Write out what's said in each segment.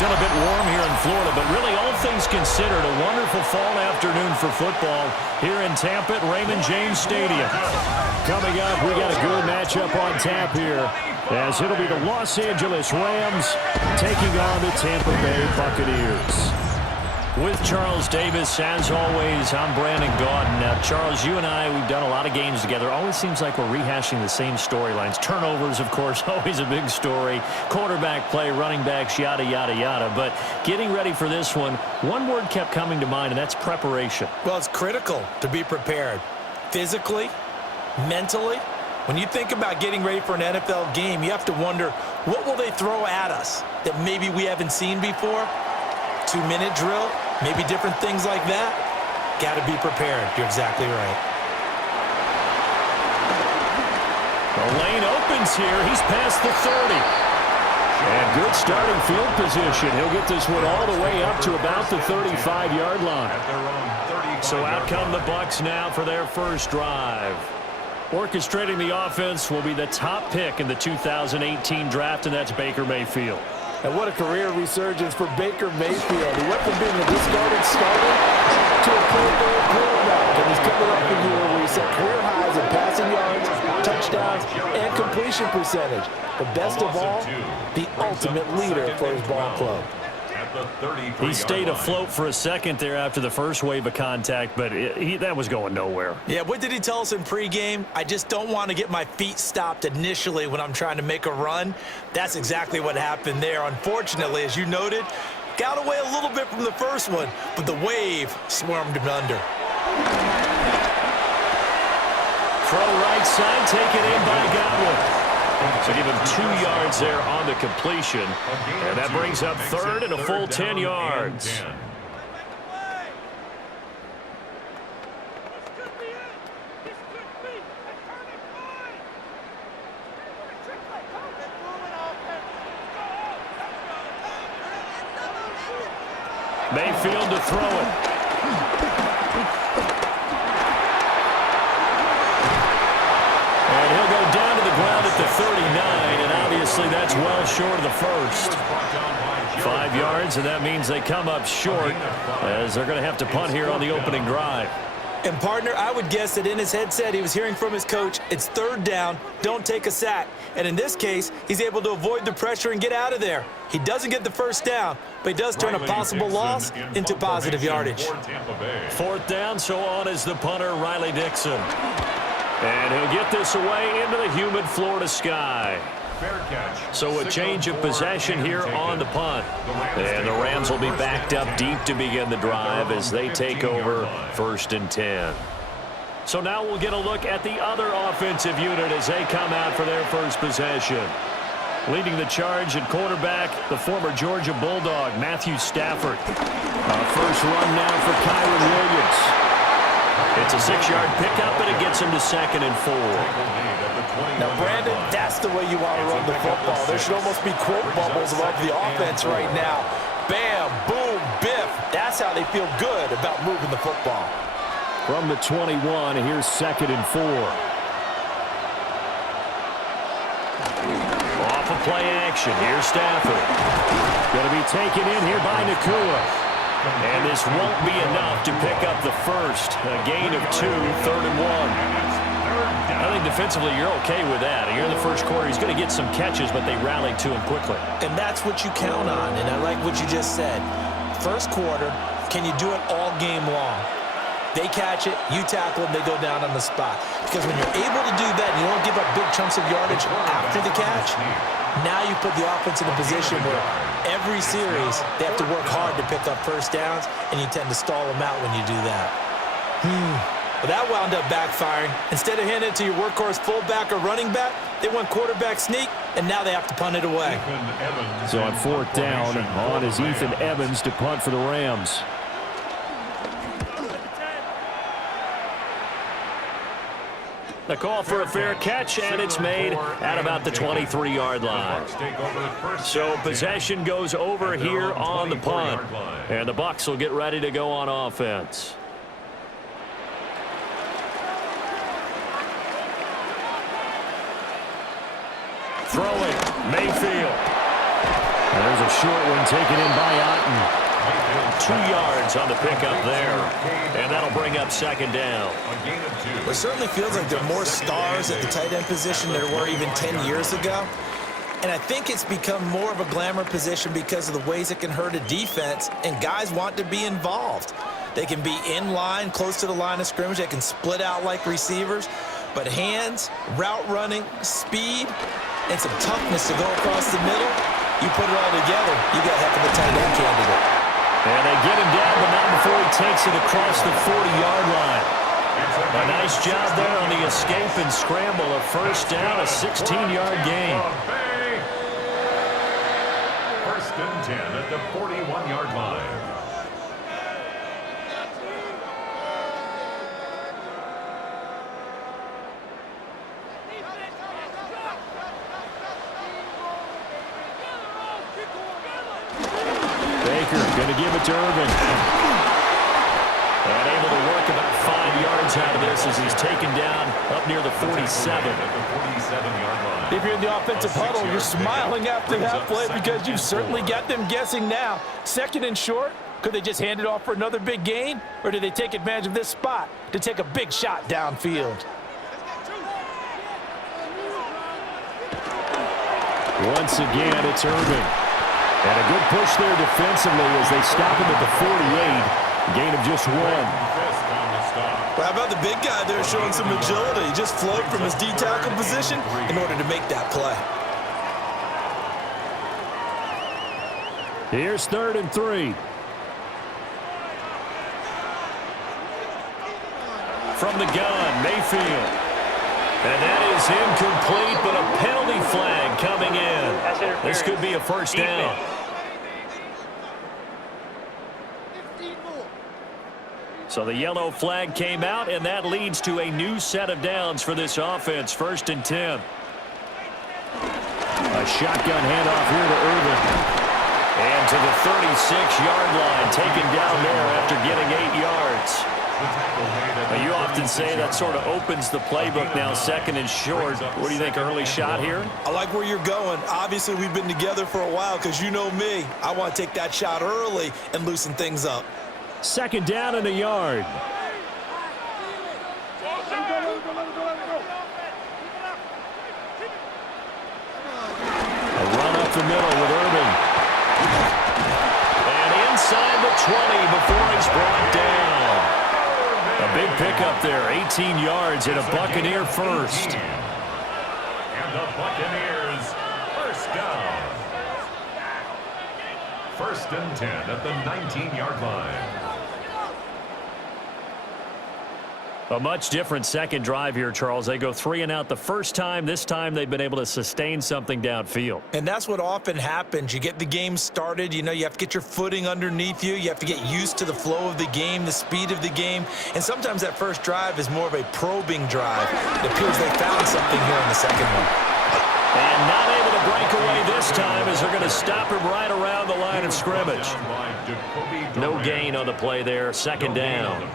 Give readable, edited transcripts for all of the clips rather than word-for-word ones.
Still a bit warm here in Florida, but really all things considered, a wonderful fall afternoon for football here in Tampa at Raymond James Stadium. Coming up, we got a good matchup on tap here, as it'll be the Los Angeles Rams taking on the Tampa Bay Buccaneers. With Charles Davis, as always, I'm Brandon Gaudin. Now, Charles, you and I, we've done a lot of games together. Always seems like we're rehashing the same storylines. Turnovers, of course, always a big story. Quarterback play, running backs, yada, yada, yada. But getting ready for this one word kept coming to mind, and that's preparation. Well, it's critical to be prepared. Physically, mentally. When you think about getting ready for an NFL game, you have to wonder, what will they throw at us that maybe we haven't seen before? 2-minute drill, maybe different things like that. Got to be prepared. You're exactly right. The lane opens here. He's past the 30. And good starting field position. He'll get this one all the way up to about the 35-yard line. So out come the Bucs now for their first drive. Orchestrating the offense will be the top pick in the 2018 draft, and that's Baker Mayfield. And what a career resurgence for Baker Mayfield. He went from being a discarded starter to a Pro Bowl quarterback. And he's coming off a year where he set career highs in passing yards, touchdowns, and completion percentage. But best of all, the ultimate leader for his ball club. He stayed afloat for a second there after the first wave of contact, but that was going nowhere. Yeah, what did he tell us in pregame? I just don't want to get my feet stopped initially when I'm trying to make a run. That's exactly what happened there. Unfortunately, as you noted, got away a little bit from the first one, but the wave swarmed him under. Throw right side, taken in by Godwin. So give him 2 yards there on the completion. And that brings up third and a full 10 yards. Mayfield to throw it. And he'll go down to the ground at the 39, and obviously that's well short of the first. 5 yards, and that means they come up short, as they're going to have to punt here on the opening drive. And, partner, I would guess that in his headset he was hearing from his coach, it's third down, don't take a sack. And in this case, he's able to avoid the pressure and get out of there. He doesn't get the first down, but he does turn a possible loss into positive yardage. Fourth down, so on is the punter, Riley Dixon. And he'll get this away into the humid Florida sky. So a change of possession here on the punt. And the Rams will be backed up deep to begin the drive as they take over 1st and 10. So now we'll get a look at the other offensive unit as they come out for their first possession. Leading the charge at quarterback, the former Georgia Bulldog, Matthew Stafford. First run now for Kyron Williams. It's a 6-yard pickup, and it gets him to 2nd and 4. Now, Brandon, that's the way you want to run the football. There should almost be quote bubbles above the offense right now. Bam, boom, biff. That's how they feel good about moving the football. From the 21, here's 2nd and 4. Off of play action, here's Stafford. Going to be taken in here by Nakua. And this won't be enough to pick up the first. A gain of 2, 3rd and 1. I think defensively you're okay with that. Here in the first quarter, he's going to get some catches, but they rallied to him quickly. And that's what you count on, and I like what you just said. First quarter, can you do it all game long? They catch it, you tackle them, they go down on the spot. Because when you're able to do that, and you don't give up big chunks of yardage after the catch, now you put the offense in a position where every series they have to work hard to pick up first downs, and you tend to stall them out when you do that. Well, that wound up backfiring. Instead of handing it to your workhorse fullback or running back, they went quarterback sneak, and now they have to punt it away. So on 4th down, on is Ethan Evans to punt for the Rams. The call for a fair catch, and it's made at about the 23-yard line. So possession goes over here on the punt, and the Bucs will get ready to go on offense. Throwing, Mayfield. And there's a short when taken in by Otten. 2 yards on the pickup there. And that'll bring up second down. It certainly feels like there are more stars at the tight end position than there were even 10 years ago. And I think it's become more of a glamour position because of the ways it can hurt a defense, and guys want to be involved. They can be in line, close to the line of scrimmage. They can split out like receivers. But hands, route running, speed, and some toughness to go across the middle, you put it all together, you got a heck of a tight end candidate. And they get him down, but not before he takes it across the 40-yard line. A nice job there on the escape and scramble. A first down, a 16-yard gain. First and 10 at the 41-yard line. Going to give it to Irvin. And able to work about 5 yards out of this as he's taken down up near the 47. If you're in the offensive huddle, you're smiling after that play because you've certainly got them guessing now. Second and short, could they just hand it off for another big gain? Or do they take advantage of this spot to take a big shot downfield? Once again, it's Irvin. And a good push there defensively as they stop him at the 48. Gain of just 1. Well, how about the big guy there showing some agility? He just flowed from his D-tackle position in order to make that play. Here's 3rd and 3. From the gun, Mayfield. And that is incomplete, but a penalty flag coming in. This could be a first down. So the yellow flag came out, and that leads to a new set of downs for this offense. 1st and 10. A shotgun handoff here to Irvin. And to the 36-yard line, taken down there after getting 8 yards. Now, you often say that sort of opens the playbook now, 2nd and short. What do you think, early shot here? I like where you're going. Obviously, we've been together for a while because you know me. I want to take that shot early and loosen things up. 2nd down and a yard. A run up the middle with Irvin. And inside the 20 before he's brought down. A big pickup there, 18 yards and a Buccaneer first. And the Buccaneers first down. 1st and 10 at the 19-yard line. A much different second drive here, Charles. They go 3 and out the first time. This time they've been able to sustain something downfield. And that's what often happens. You get the game started. You know, you have to get your footing underneath you. You have to get used to the flow of the game, the speed of the game. And sometimes that first drive is more of a probing drive. It appears they found something here in the second one. And not able to break away this time as they're going to stop him right around the line of scrimmage. No gain on the play there. 2nd down.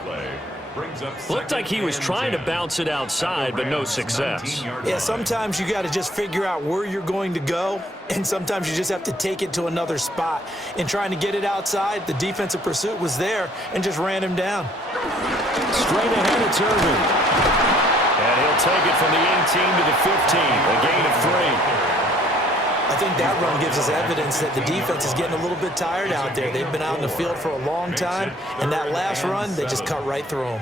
Looked like he was trying to bounce it outside, but no success. Yeah, sometimes you got to just figure out where you're going to go, and sometimes you just have to take it to another spot. In trying to get it outside, the defensive pursuit was there and just ran him down. Straight ahead, it's Irvin. And he'll take it from the 18 to the 15, a gain of 3. I think that run gives us evidence that the defense is getting a little bit tired out there. They've been out in the field for a long time, and that last run, they just cut right through them.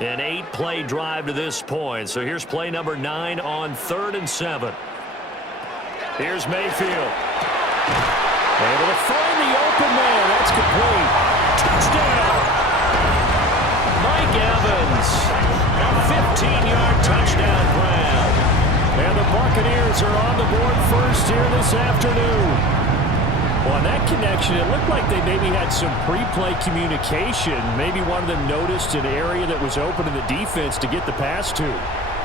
An 8-play drive to this point. So here's play number 9 on 3rd and 7. Here's Mayfield. Able to find the open man. That's complete. Touchdown. Mike Evans. A 15-yard touchdown grab. And the Buccaneers are on the board first here this afternoon. Well, on that connection, it looked like they maybe had some pre-play communication. Maybe one of them noticed an area that was open to the defense to get the pass to.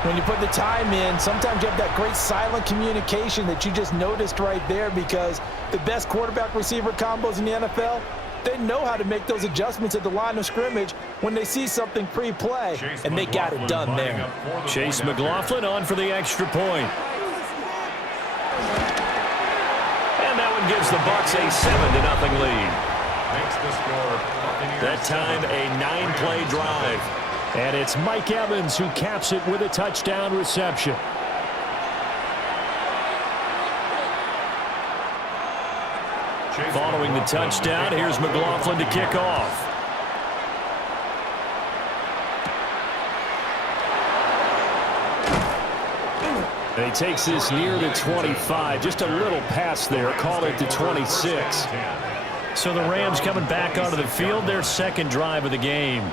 When you put the time in, sometimes you have that great silent communication that you just noticed right there, because the best quarterback-receiver combos in the NFL, they know how to make those adjustments at the line of scrimmage when they see something pre-play, and they got it done there. Chase McLaughlin on for the extra point. gives the Bucs a 7-0 lead. Makes the score. That time, a 9-play drive. And it's Mike Evans who caps it with a touchdown reception. Following the touchdown, here's McLaughlin to kick off. And he takes this near the 25. Just a little pass there. Call it the 26. So the Rams coming back onto the field, their second drive of the game.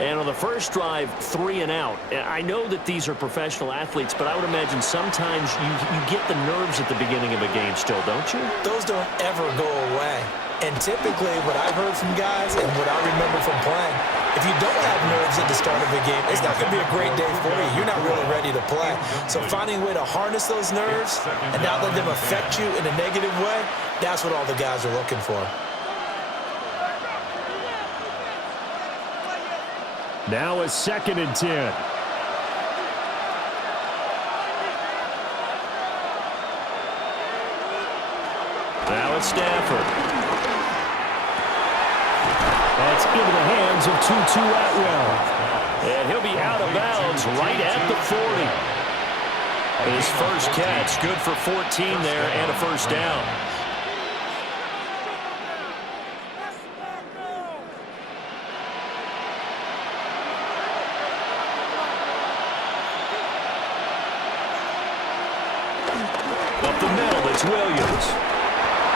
And on the first drive, 3 and out. I know that these are professional athletes, but I would imagine sometimes you get the nerves at the beginning of a game still, don't you? Those don't ever go away. And typically what I've heard from guys and what I remember from playing, if you don't have nerves at the start of a game, it's not going to be a great day for you. You're not really ready to play. So finding a way to harness those nerves and not let them affect you in a negative way, that's what all the guys are looking for. Now a 2nd and 10. Now it's Stafford. That's into the hands of Tutu Atwell. And he'll be out of bounds right at the 40. His first catch, good for 14 there and a first down. Up the middle, it's Williams.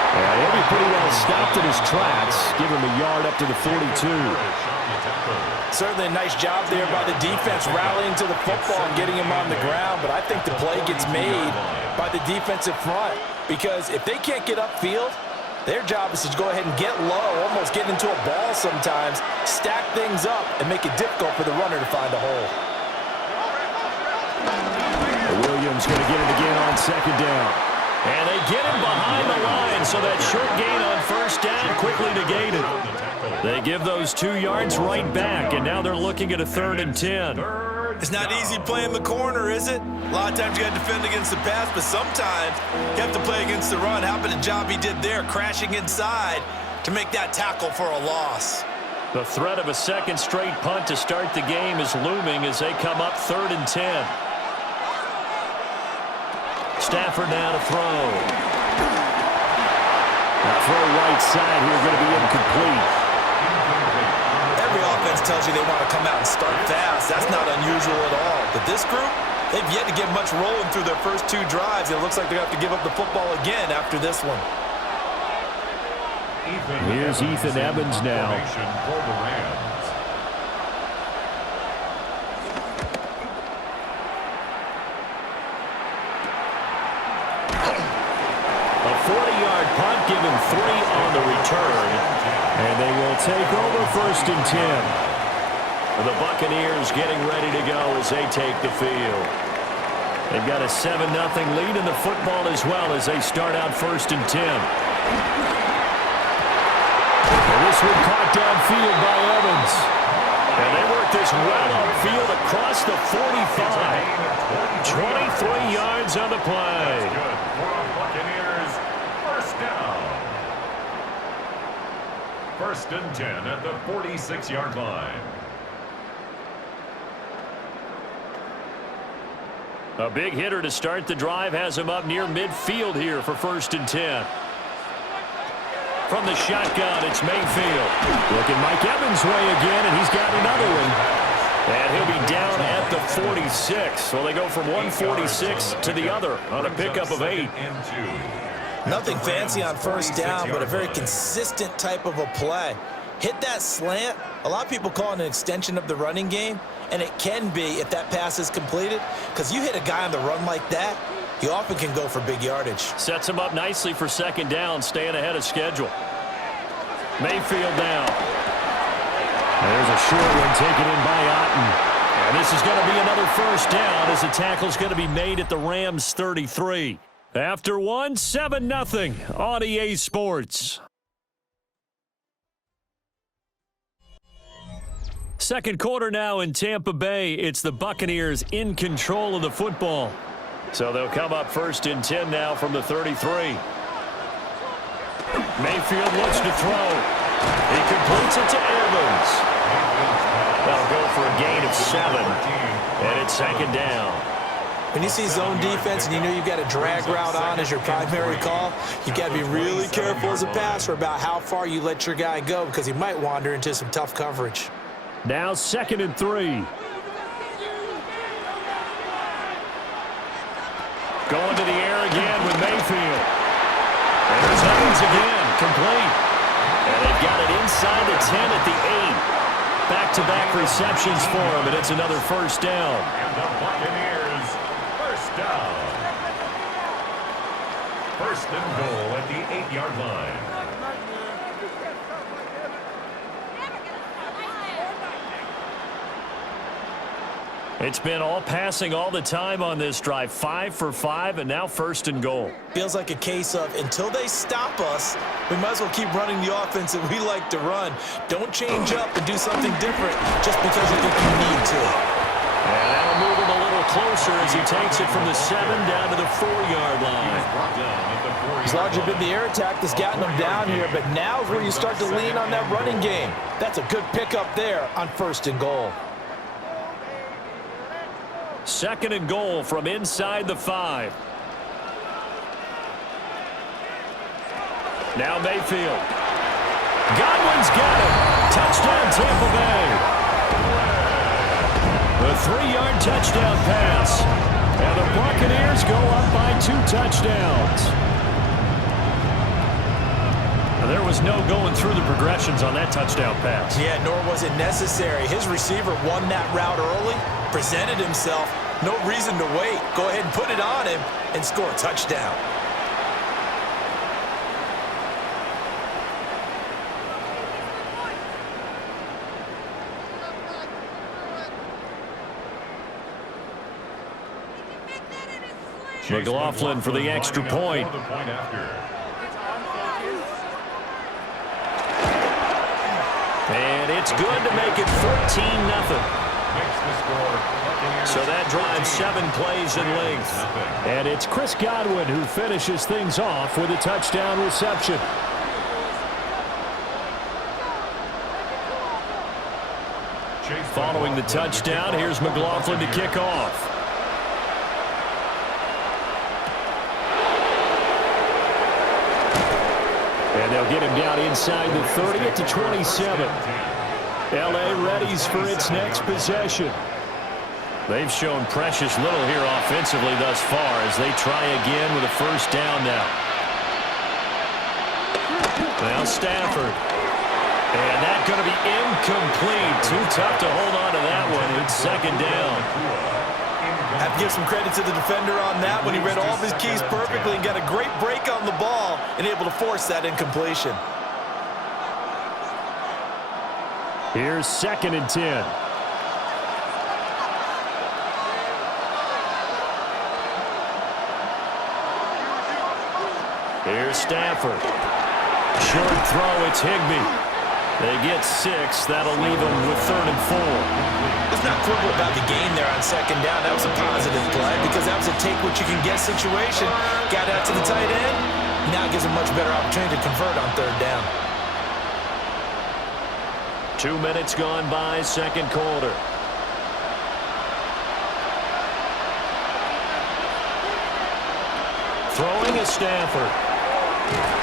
And he'll be pretty well stopped in his tracks. Give him a yard up to the 42. Certainly a nice job there by the defense rallying to the football and getting him on the ground, but I think the play gets made by the defensive front because if they can't get upfield, their job is to go ahead and get low, almost get into a ball sometimes, stack things up, and make it difficult for the runner to find a hole. Williams going to get it again on 2nd down. And they get him behind the line, so that short gain on first down quickly negated. They give those 2 yards right back, and now they're looking at a 3rd and 10. It's not easy playing the corner, is it? A lot of times you got to defend against the pass, but sometimes you have to play against the run. How about the job he did there, crashing inside to make that tackle for a loss? The threat of a second straight punt to start the game is looming as they come up 3rd and 10. Stafford now to throw. The throw right side here going to be incomplete. Every offense tells you they want to come out and start fast. That's not unusual at all. But this group, they've yet to get much rolling through their first 2 drives. It looks like they're going to have to give up the football again after this one. Here's Ethan Evans now. For the Rams. A 40-yard punt, give him 3 on the return. And they will take over 1st and 10. The Buccaneers getting ready to go as they take the field. They've got a 7-0 lead in the football as well as they start out 1st and 10. And this one caught downfield by Evans. And they work this well upfield across the 45. 23 yards on the play. Good for Buccaneers. First down. 1st and 10 at the 46-yard line. A big hitter to start the drive has him up near midfield here for 1st and 10. From the shotgun, it's Mayfield. Looking Mike Evans' way again, and he's got another one. And he'll be down at the 46. So they go from 146 to the other on a pickup of 8. Nothing fancy on first down, but a very consistent type of a play. Hit that slant. A lot of people call it an extension of the running game, and it can be if that pass is completed, because you hit a guy on the run like that, you often can go for big yardage. Sets him up nicely for 2nd down, staying ahead of schedule. Mayfield down. There's a short one taken in by Otten. And this is going to be another first down as the tackle's going to be made at the Rams 33. After 1, 7-0 on EA Sports. Second quarter now in Tampa Bay. It's the Buccaneers in control of the football. So they'll come up 1st and 10 now from the 33. Mayfield looks to throw. He completes it to Evans. That'll go for a gain of 7. And it's second down. When you see zone defense and you know you've got a drag route on as your primary call, you've got to be really careful as a passer about how far you let your guy go because he might wander into some tough coverage. Now 2nd and 3. Going to the air again with Mayfield. And there's Evans again, complete. And they've got it inside the 10 at the 8. Back-to-back receptions for him, and it's another first down. And the Buccaneers, first down. First and goal at the 8-yard line. It's been all passing all the time on this drive. 5 for 5, and now first and goal. Feels like a case of until they stop us, we might as well keep running the offense that we like to run. Don't change up and do something different just because you think you need to. And that'll move him a little closer as he takes it from the 7 down to the 4-yard line. It's largely been the air attack that's gotten them down here, but now is where you start to lean on that running game. That's a good pickup there on first and goal. 2nd and goal from inside the 5. Now Mayfield. Godwin's got it. Touchdown Tampa Bay. The 3-yard touchdown pass. And the Buccaneers go up by 2 touchdowns. There was no going through the progressions on that touchdown pass. Yeah, nor was it necessary. His receiver won that route early, presented himself. No reason to wait. Go ahead and put it on him and score a touchdown. McLaughlin for the extra point. And it's good to make it 14-0. So that drives 7 plays in length. And it's Chris Godwin who finishes things off with a touchdown reception. Following the touchdown, here's McLaughlin to kick off. And they'll get him down inside the 30 at the 27. L.A. readies for its next possession. They've shown precious little here offensively thus far as they try again with a first down now. Now Stafford. And that's going to be incomplete. Too tough to hold on to that one. It's second down. I have to give some credit to the defender on that one. He read all of his keys perfectly and got a great break on the ball and able to force that incompletion. Here's 2nd and 10. Here's Stafford. Short throw, it's Higbee. They get 6. That'll leave them with 3rd and 4. Let's not quibble about the gain there on second down. That was a positive play because that was a take-what-you-can-get situation. Got out to the tight end. Now it gives a much better opportunity to convert on 3rd down. 2 minutes gone by, second quarter. Throwing is Stafford.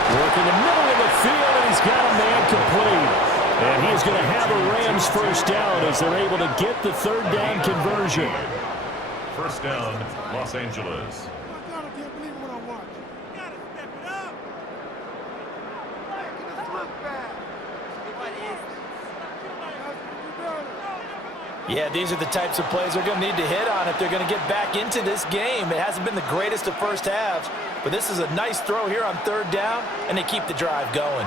Working the middle of the field, and he's got a man complete. And he's going to have a Rams first down as they're able to get the 3rd down conversion. First down, Los Angeles. Yeah, these are the types of plays they're going to need to hit on if they're going to get back into this game. It hasn't been the greatest of first halves, but this is a nice throw here on 3rd down, and they keep the drive going.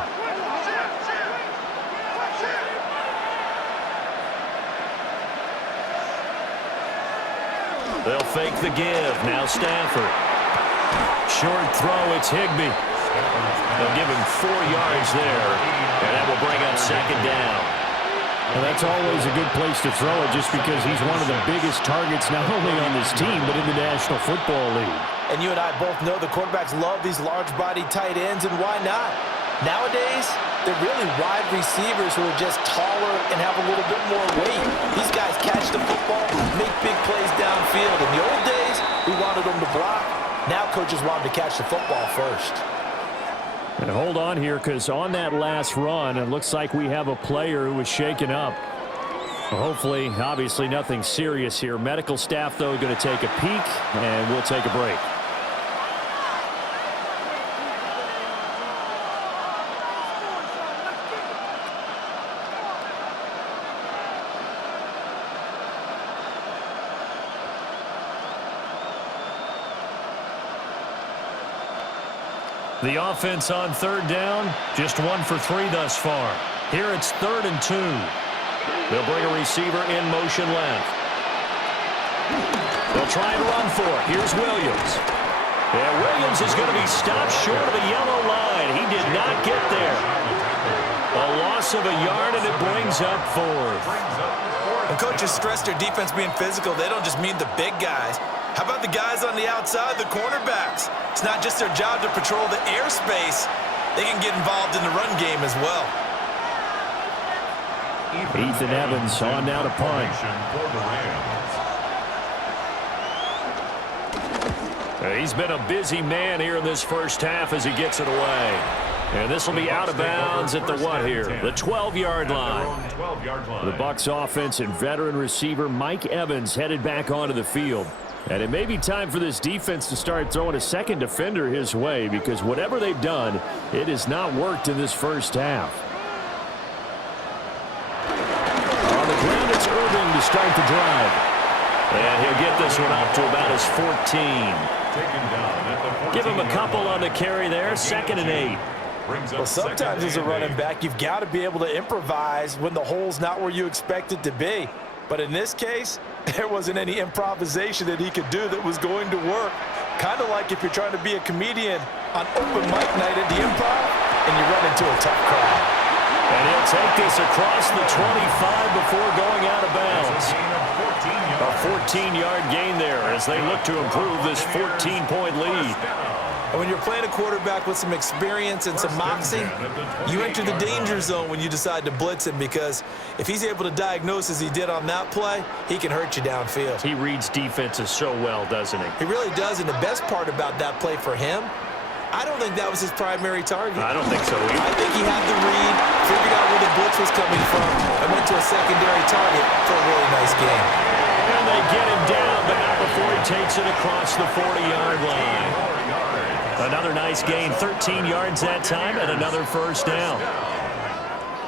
They'll fake the give. Now Stafford. Short throw, it's Higbee. They'll give him 4 yards there, and that will bring up second down. Well, that's always a good place to throw it just because he's one of the biggest targets not only on this team but in the National Football League. And you and I both know the quarterbacks love these large-bodied tight ends, and why not? Nowadays, they're really wide receivers who are just taller and have a little bit more weight. These guys catch the football, make big plays downfield. In the old days, we wanted them to block. Now coaches want them to catch the football first. And hold on here, because on that last run, it looks like we have a player who was shaken up. Hopefully, obviously nothing serious here. Medical staff, though, going to take a peek, and we'll take a break. The offense on third down, just 1 for 3 thus far. Here it's 3rd and 2. They'll bring a receiver in motion left. They'll try and run for it. Here's Williams. And Williams is going to be stopped short of the yellow line. He did not get there. A loss of a yard, and it brings up 4th. When coaches stress their defense being physical, they don't just mean the big guys. How about the guys on the outside, the cornerbacks? It's not just their job to patrol the airspace. They can get involved in the run game as well. Ethan Evans on now to punt. He's been a busy man here in this first half as he gets it away. And this will be out of bounds at the what here? The 12-yard line. The Bucs offense and veteran receiver Mike Evans headed back onto the field. And it may be time for this defense to start throwing a second defender his way, because whatever they've done, it has not worked in this first half. On the ground, it's Irving to start the drive. And he'll get this one up to about his 14. Give him a couple on the carry there, 2nd and 8. Well, sometimes as a running back, you've got to be able to improvise when the hole's not where you expect it to be. But in this case, there wasn't any improvisation that he could do that was going to work. Kind of like if you're trying to be a comedian on open mic night at the Improv and you run into a tough crowd. And he'll take this across the 25 before going out of bounds. A 14-yard gain there as they look to improve this 14-point lead. And when you're playing a quarterback with some experience and some moxie, you enter the danger zone when you decide to blitz him, because if he's able to diagnose as he did on that play, he can hurt you downfield. He reads defenses so well, doesn't he? He really does, and the best part about that play for him, I don't think that was his primary target. I don't think so either. I think he had the read, figured out where the blitz was coming from, and went to a secondary target for a really nice game. And they get him down, but not before he takes it across the 40-yard line. Another nice gain, 13 yards that time, and another first down.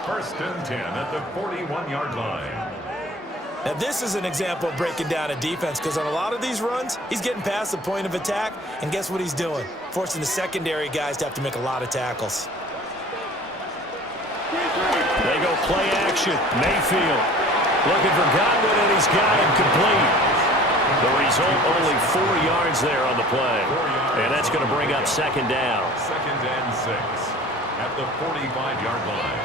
1st and 10 at the 41-yard line. Now this is an example of breaking down a defense, because on a lot of these runs, he's getting past the point of attack, and guess what he's doing? Forcing the secondary guys to have to make a lot of tackles. They go play action. Mayfield looking for Godwin, and he's got him complete. The result, only 4 yards there on the play. And that's going to bring up 2nd down. 2nd and 6 at the 45-yard line.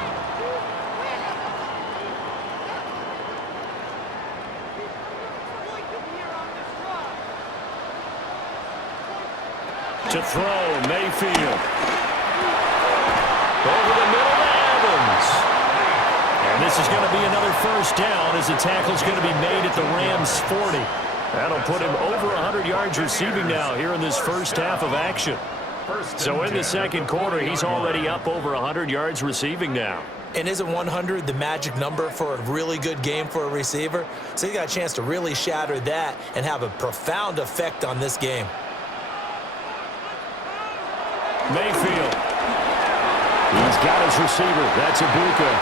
To throw, Mayfield. Over the middle to Evans. And this is going to be another first down as the tackle's going to be made at the Rams' 40. That'll put him over 100 yards receiving now here in this first half of action. So in the second quarter, he's already up over 100 yards receiving now. And isn't 100 the magic number for a really good game for a receiver? So he got a chance to really shatter that and have a profound effect on this game. Mayfield. He's got his receiver. That's Ibuka.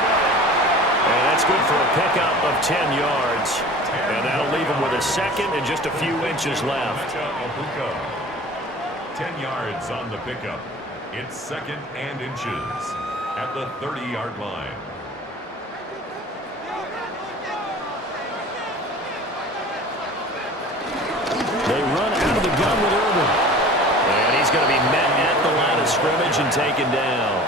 And that's good for a pickup of 10 yards. And that'll leave him with a 2nd and just a few inches left. 10 yards on the pickup. It's 2nd and inches at the 30-yard line. They run out of the gun with Irving. And he's going to be met at the line of scrimmage and taken down.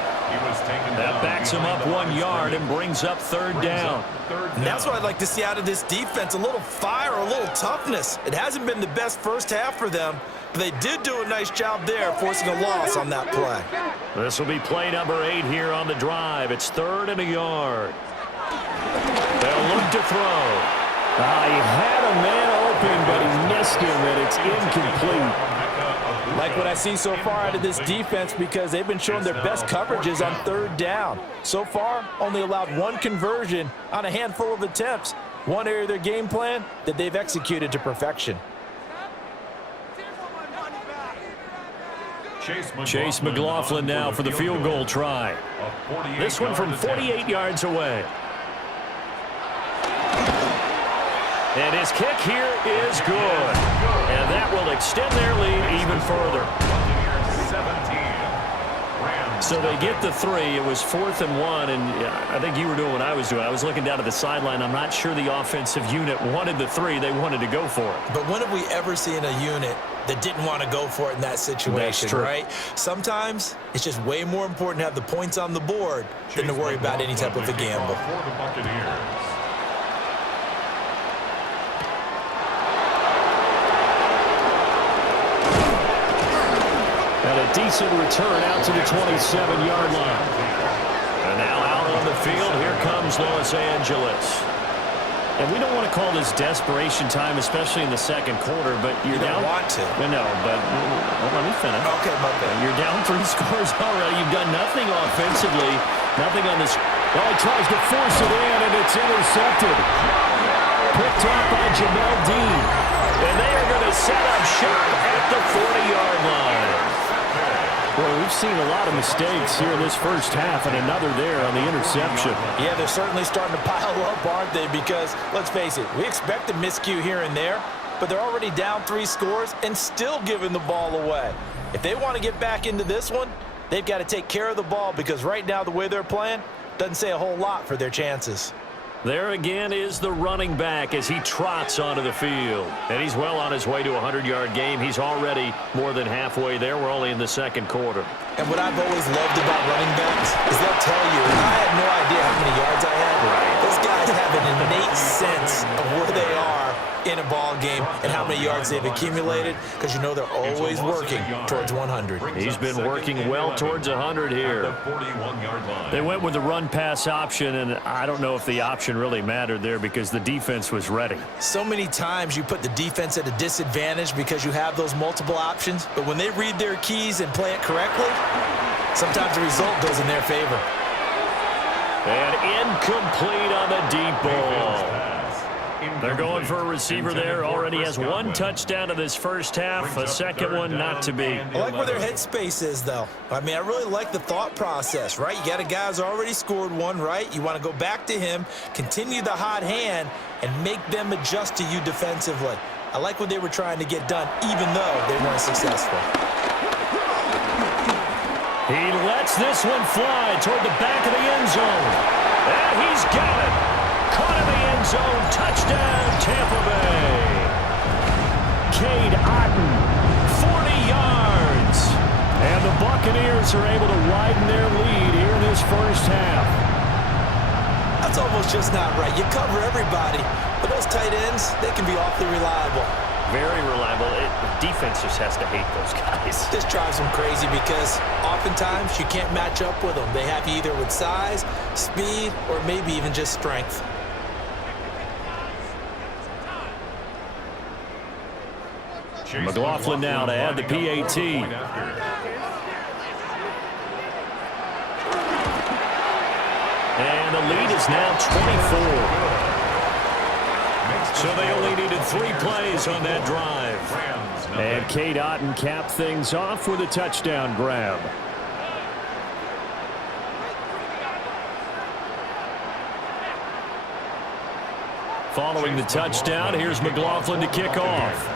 That backs him up 1 yard and brings up third down. And that's what I'd like to see out of this defense, a little fire, a little toughness. It hasn't been the best first half for them, but they did do a nice job there forcing a loss on that play. This will be play number 8 here on the drive. It's 3rd and a yard. They'll look to throw. He had a man open, but he missed him, and it's incomplete. Like what I see so far out of this defense because they've been showing their best coverages on 3rd down. So far, only allowed 1 conversion on a handful of attempts. One area of their game plan that they've executed to perfection. Chase McLaughlin now for the field goal try. This one from 48 yards away. And his kick here is good. And that will extend their lead even further. So they get the 3. It was 4th and 1, and I think you were doing what I was doing. I was looking down at the sideline. I'm not sure the offensive unit wanted the 3. They wanted to go for it. But when have we ever seen a unit that didn't want to go for it in that situation, right? Sometimes it's just way more important to have the points on the board than to worry about any type of a gamble. And a decent return out to the 27-yard line. And now out on the field, here comes Los Angeles. And we don't want to call this desperation time, especially in the second quarter, but you're down. You don't want to. No, but let me finish. Okay, my bad. You're down 3 scores already. You've done nothing offensively, nothing on this. Well, he tries to force it in, and it's intercepted. Picked up by Jamel Dean. And they are going to set up shop at the 40-yard line. Well, we've seen a lot of mistakes here in this first half, and another there on the interception. Yeah, they're certainly starting to pile up, aren't they? Because, let's face it, we expect a miscue here and there, but they're already down 3 scores and still giving the ball away. If they want to get back into this one, they've got to take care of the ball because right now the way they're playing doesn't say a whole lot for their chances. There again is the running back as he trots onto the field. And he's well on his way to a 100-yard game. He's already more than halfway there. We're only in the second quarter. And what I've always loved about running backs is they'll tell you, I had no idea how many yards I had. Right. Those guys have an innate sense of where they are in a ball game and how many yards they've accumulated because you know they're always working towards 100. He's been working well towards 100 here. They went with the run-pass option, and I don't know if the option really mattered there because the defense was ready. So many times you put the defense at a disadvantage because you have those multiple options, but when they read their keys and play it correctly, sometimes the result goes in their favor. And incomplete on the deep ball. They're going for a receiver there. Already has 1 touchdown in this first half. A second one not to be. I like where their headspace is, though. I mean, I really like the thought process, right? You got a guy who's already scored 1, right? You want to go back to him, continue the hot hand, and make them adjust to you defensively. I like what they were trying to get done, even though they weren't successful. He lets this one fly toward the back of the end zone. And he's got it. Caught in the end zone. Touchdown, Tampa Bay. Cade Otton, 40 yards. And the Buccaneers are able to widen their lead here in this first half. That's almost just not right. You cover everybody, but those tight ends, they can be awfully reliable. Very reliable. Defense just has to hate those guys. This drives them crazy because oftentimes you can't match up with them. They have you either with size, speed, or maybe even just strength. McLaughlin now to add the PAT. And the lead is now 24. So they only needed 3 plays on that drive. And Cade Otton capped things off with a touchdown grab. Following the touchdown, here's McLaughlin to kick off.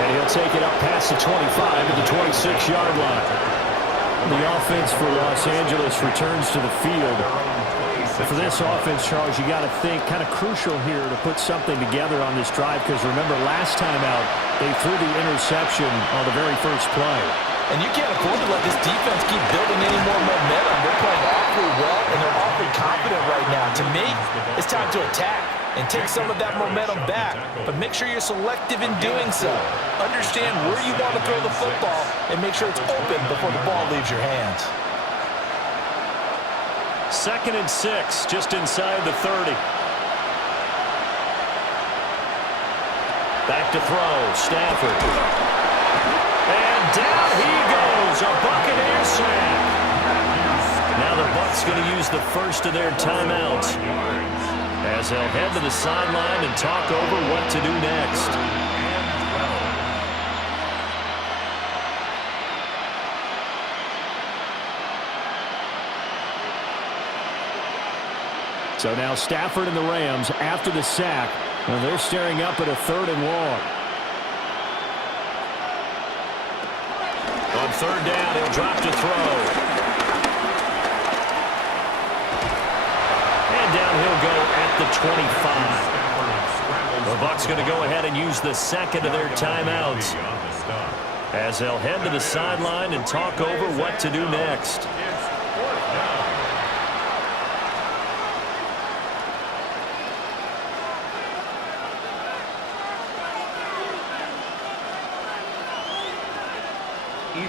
And he'll take it up past the 25 to the 26-yard line. The offense for Los Angeles returns to the field. For this offense, Charles, you got to think kind of crucial here to put something together on this drive, because remember last time out they threw the interception on the very first play. And you can't afford to let this defense keep building any more momentum. They're playing awfully well, and they're awfully confident right now. To me, it's time to attack and take some of that momentum back. But make sure you're selective in doing so. Understand where you want to throw the football and make sure it's open before the ball leaves your hands. 2nd and 6, just inside the 30. Back to throw, Stafford. And down he goes, a Buccaneers sack. Now the Bucs going to use the first of their timeouts, as they'll head to the sideline and talk over what to do next. So now Stafford and the Rams, after the sack, well, they're staring up at a 3rd and long. On 3rd down, he'll drop to throw. And down he'll go at the 25. The Bucs going to go ahead and use the 2nd of their timeouts, as they'll head to the sideline and talk over what to do next.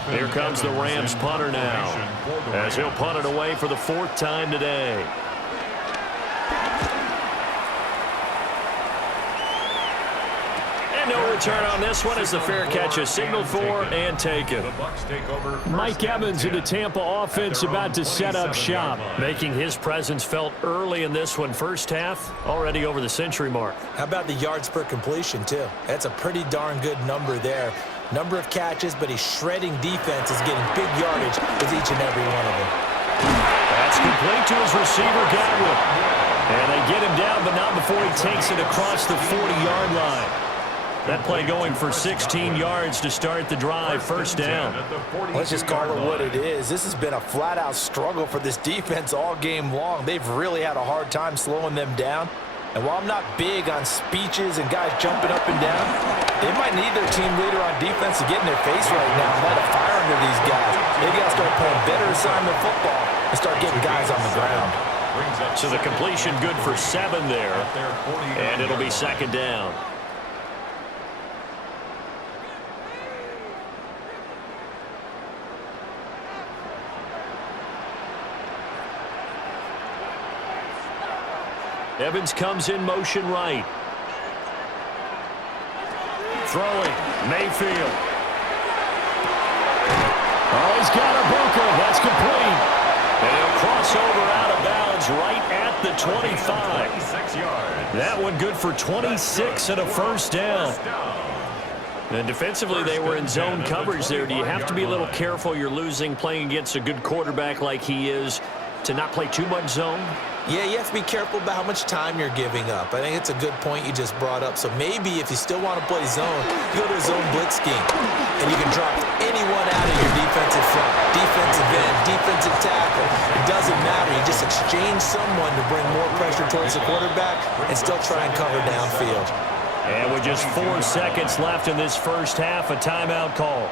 Here comes the Rams punter now, as he'll punt it away for the 4th time today. And no return on this one, as the fair catch is signaled for and taken. Mike Evans in the Tampa offense about to set up shop, making his presence felt early in this one. First half, already over the century mark. How about the yards per completion, too? That's a pretty darn good number there. Number of catches, but he's shredding defense, is getting big yardage with each and every one of them. That's complete to his receiver, Godwin. And they get him down, but not before he takes it across the 40-yard line. That play going for 16 yards to start the drive. 1st down. Let's just call it what it is. This has been a flat-out struggle for this defense all game long. They've really had a hard time slowing them down. And while I'm not big on speeches and guys jumping up and down, they might need their team leader on defense to get in their face right now and light a fire under these guys. They got to start playing better assignment football and start getting guys on the ground. So the completion good for 7 there, and it'll be 2nd down. Evans comes in motion right. Throwing, Mayfield. Oh, he's got a bunker. That's complete. And he'll cross over out of bounds right at the 25. That one good for 26 and a 1st down. And defensively, they were in zone coverage there. Do you have to be a little careful? You're losing, playing against a good quarterback like he is, to not play too much zone? Yeah, you have to be careful about how much time you're giving up. I think it's a good point you just brought up. So maybe if you still want to play zone, you go to a zone blitz scheme, and you can drop anyone out of your defensive front, defensive end, defensive tackle. It doesn't matter. You just exchange someone to bring more pressure towards the quarterback and still try and cover downfield. And with just 4 seconds left in this first half, a timeout call.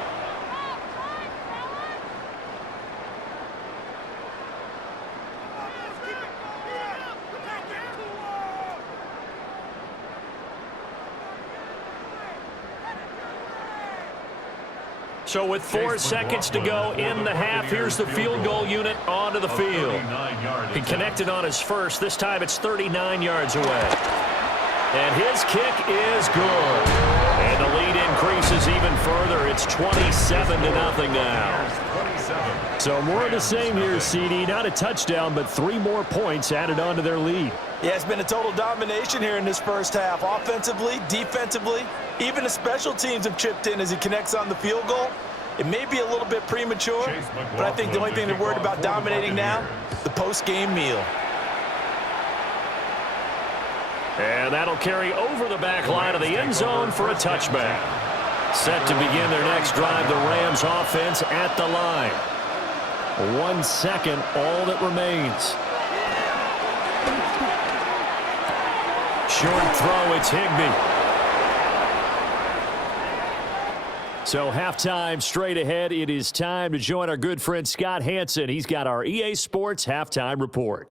So with 4 seconds to go in the half, here's the field goal unit onto the field. He connected on his first. This time it's 39 yards away. And his kick is good. And the lead increases even further. It's 27-0 now. So more of the same here, CD. Not a touchdown, but 3 more points added on to their lead. Yeah, it's been a total domination here in this first half. Offensively, defensively, even the special teams have chipped in as he connects on the field goal. It may be a little bit premature, but I think the only thing they're worried about dominating now, the post-game meal. And that'll carry over the back line of the end zone for a touchback. Set to begin their next drive, the Rams offense at the line. 1 second, all that remains. short throw. It's Higbee. So halftime straight ahead. It is time to join our good friend Scott Hanson. He's got our EA Sports halftime report.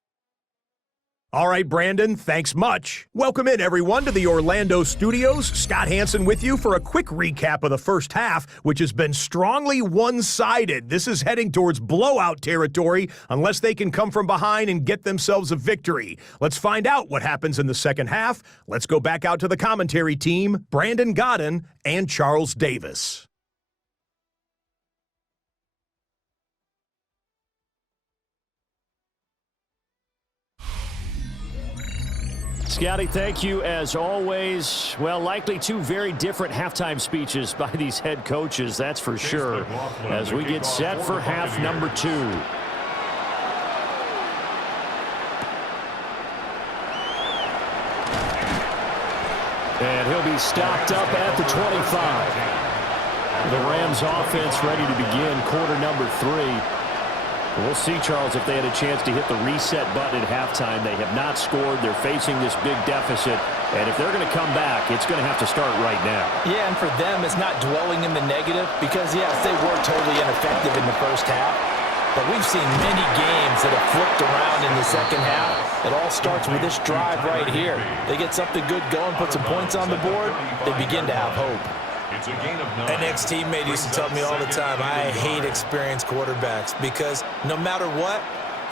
All right, Brandon, thanks much. Welcome in, everyone, to the Orlando studios. Scott Hanson with you for a quick recap of the first half, which has been strongly one-sided. This is heading towards blowout territory unless they can come from behind and get themselves a victory. Let's find out what happens in the second half. Let's go back out to the commentary team, Brandon Godden and Charles Davis. Scotty, thank you as always. Well, likely two very different halftime speeches by these head coaches, that's for sure, as we get set for half number 2. And he'll be stopped up at the 25. The Rams offense ready to begin quarter number 3. We'll see, Charles, if they had a chance to hit the reset button at halftime. They have not scored. They're facing this big deficit. And if they're going to come back, it's going to have to start right now. Yeah, and for them, it's not dwelling in the negative because, yes, they were totally ineffective in the first half. But we've seen many games that have flipped around in the second half. It all starts with this drive right here. They get something good going, put some points on the board, they begin to have hope. It's a gain of 9. An ex-teammate used to tell me all the time, I hate experienced quarterbacks because no matter what,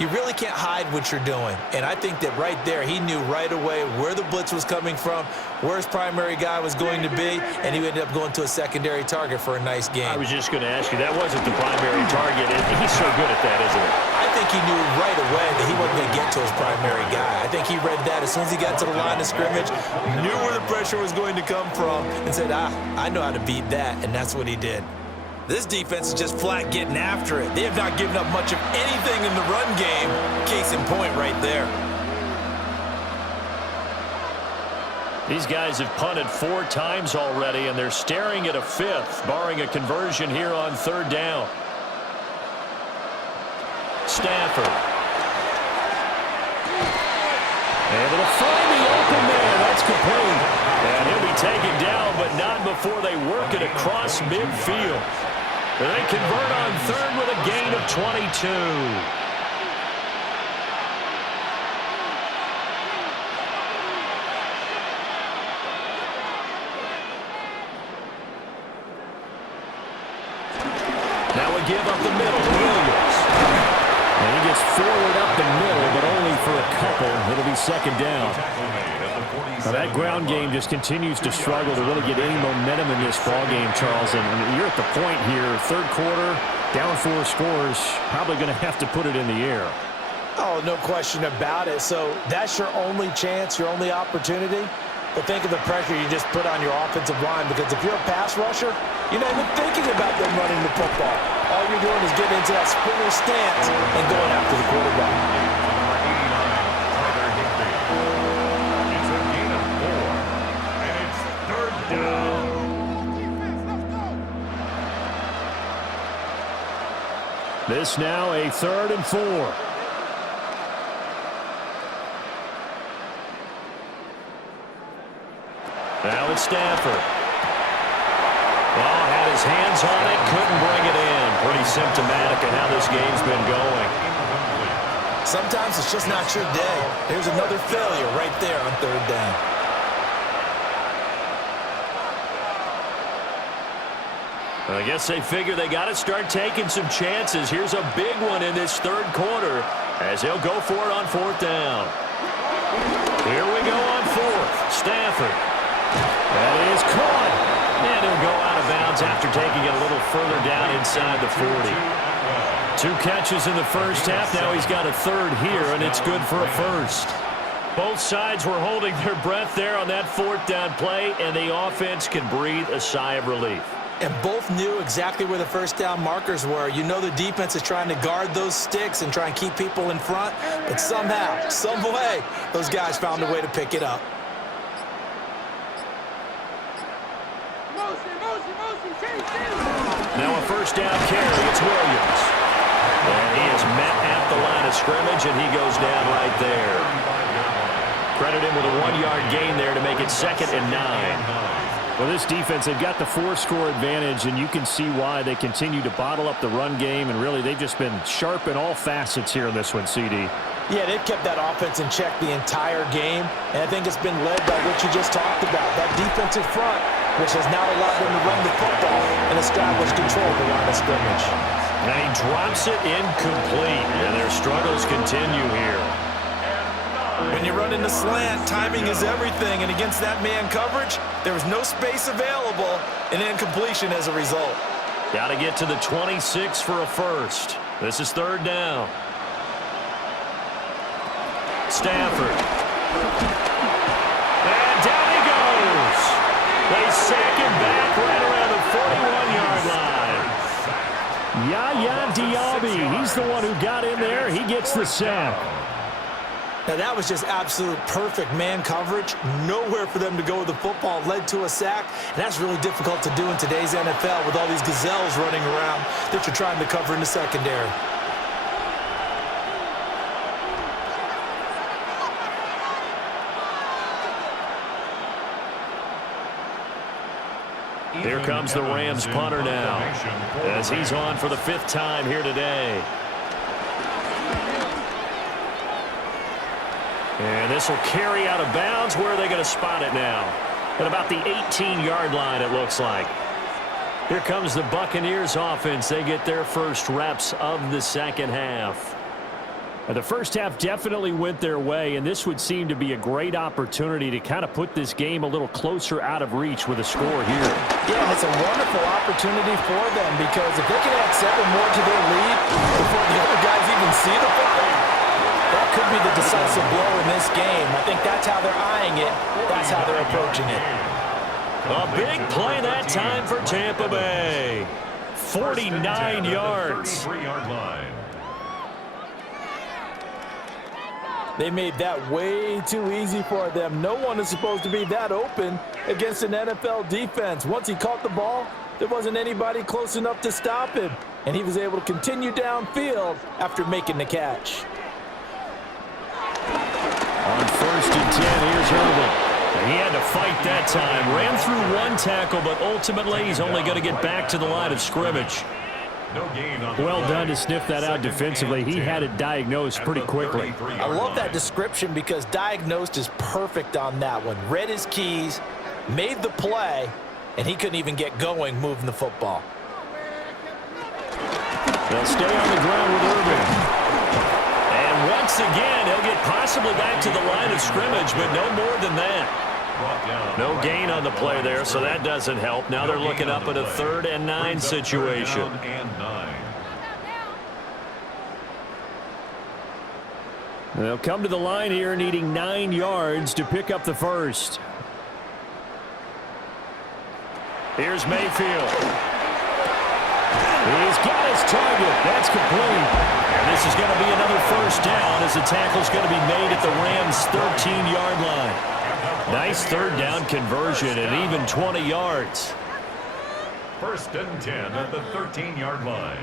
you really can't hide what you're doing. And I think that right there, he knew right away where the blitz was coming from, where his primary guy was going to be, and he ended up going to a secondary target for a nice game. I was just going to ask you, that wasn't the primary target. He's so good at that, isn't he? I think he knew right away that he wasn't going to get to his primary guy. I think he read that as soon as he got to the line of scrimmage, knew where the pressure was going to come from, and said, I know how to beat that, and that's what he did. This defense is just flat getting after it. They have not given up much of anything in the run game. Case in point right there. These guys have punted 4 times already, and they're staring at a 5th, barring a conversion here on 3rd down. Stafford. Able to find the open man. That's complete. And he'll be taken down, but not before they work it across midfield. They convert on 3rd with a gain of 22. Now we give up the middle to Williams. And he gets forward up the middle, but only for a couple. It'll be 2nd down. Now that ground game just continues to struggle to really get any momentum in this ball game, Charles. And you're at the point here, 3rd quarter, down 4 scores, probably going to have to put it in the air. Oh, no question about it. So that's your only chance, your only opportunity. But think of the pressure you just put on your offensive line, because if you're a pass rusher, you're not even thinking about them running the football. All you're doing is getting into that sprinter stance and going after the quarterback. This now a 3rd and 4. Now it's Stafford. Well, had his hands on it, couldn't bring it in. Pretty symptomatic of how this game's been going. Sometimes it's just not your day. There's another failure right there on 3rd down. I guess they figure they got to start taking some chances. Here's a big one in this 3rd quarter as he'll go for it on 4th down. Here we go on 4th. Stafford. That is caught. And he'll go out of bounds after taking it a little further down inside the 40. 2 catches in the first half. Now he's got a 3rd here, and it's good for a 1st. Both sides were holding their breath there on that 4th down play, and the offense can breathe a sigh of relief. And both knew exactly where the 1st down markers were. You know the defense is trying to guard those sticks and try and keep people in front, but somehow, some way, those guys found a way to pick it up. Now a 1st down carry. It's Williams. And he is met at the line of scrimmage, and he goes down right there. Credit him with a 1-yard gain there to make it 2nd and 9. Well, this defense, they've got the 4-score advantage, and you can see why they continue to bottle up the run game, and really they've just been sharp in all facets here in this one, CD. Yeah, they've kept that offense in check the entire game, and I think it's been led by what you just talked about, that defensive front, which has now allowed them to run the football and establish control of the line of scrimmage. And he drops it incomplete, and their struggles continue here. When you run in the slant, timing is everything, and against that man coverage, there was no space available, and incompletion as a result. Got to get to the 26 for a first. This is 3rd down. Stafford. And down he goes. They sack him back right around the 41-yard line. Yaya Diaby, he's the one who got in there. He gets the sack. Now, that was just absolute perfect man coverage. Nowhere for them to go with the football. Led to a sack. And that's really difficult to do in today's NFL with all these gazelles running around that you're trying to cover in the secondary. Here comes the Rams punter now as he's on for the 5th time here today. And this will carry out of bounds. Where are they going to spot it now? At about the 18-yard line, it looks like. Here comes the Buccaneers offense. They get their first reps of the 2nd half. The first half definitely went their way, and this would seem to be a great opportunity to kind of put this game a little closer out of reach with a score here. Yeah, and it's a wonderful opportunity for them because if they can add 7 more to their lead before the other guys even see the football, that could be the decisive blow in this game. I think that's how they're eyeing it. That's how they're approaching it. A big play that time for Tampa Bay. 49 yards. 33-yard line. They made that way too easy for them. No one is supposed to be that open against an NFL defense. Once he caught the ball, there wasn't anybody close enough to stop him. And he was able to continue downfield after making the catch. On 1st and 10, here's Irvin. He had to fight that time. Ran through 1 tackle, but ultimately he's only going to get back to the line of scrimmage. Well done to sniff that out defensively. He had it diagnosed pretty quickly. I love that description because diagnosed is perfect on that one. Read his keys, made the play, and he couldn't even get going moving the football. They'll stay on the ground with Irvin. And once again, he'll get possibly back to the line of scrimmage, but no more than that. No gain on the play there, so that doesn't help. Now they're looking up at a 3rd and 9 situation. They'll come to the line here needing 9 yards to pick up the first. Here's Mayfield. He's got his target. That's complete. And this is going to be another first down as the tackle's going to be made at the Rams' 13-yard line. Nice 3rd down conversion and even 20 yards. 1st and 10 at the 13-yard line.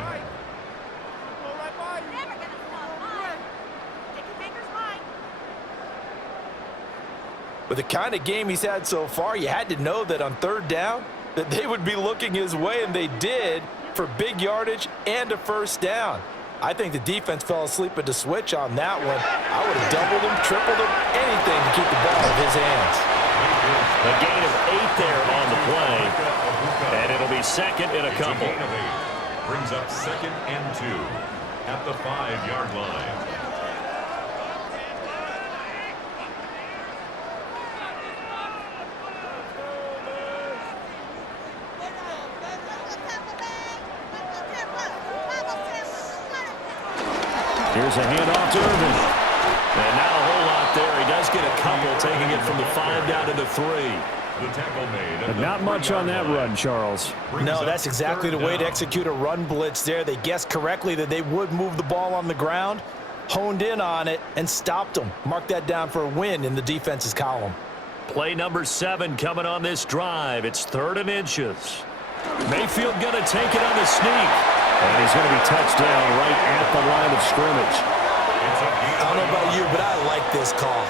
With the kind of game he's had so far, you had to know that on 3rd down that they would be looking his way, and they did, for big yardage and a first down. I think the defense fell asleep at the switch on that one. I would have doubled him, tripled him, anything to keep the ball in his hands. A gain of 8 there on the play, and it'll be 2nd and a couple. Brings up 2nd and 2 at the 5-yard line. Here's a handoff to Irvin. And not a whole lot there. He does get a couple, taking it from the 5 down to the 3. The tackle made. But not much on that run, Charles. No, that's exactly the way to execute a run blitz there. They guessed correctly that they would move the ball on the ground, honed in on it, and stopped them. Mark that down for a win in the defense's column. Play number 7 coming on this drive. It's 3rd and inches. Mayfield going to take it on the sneak. And he's going to be touched down right at the line of scrimmage. I don't know about you, but I like this call.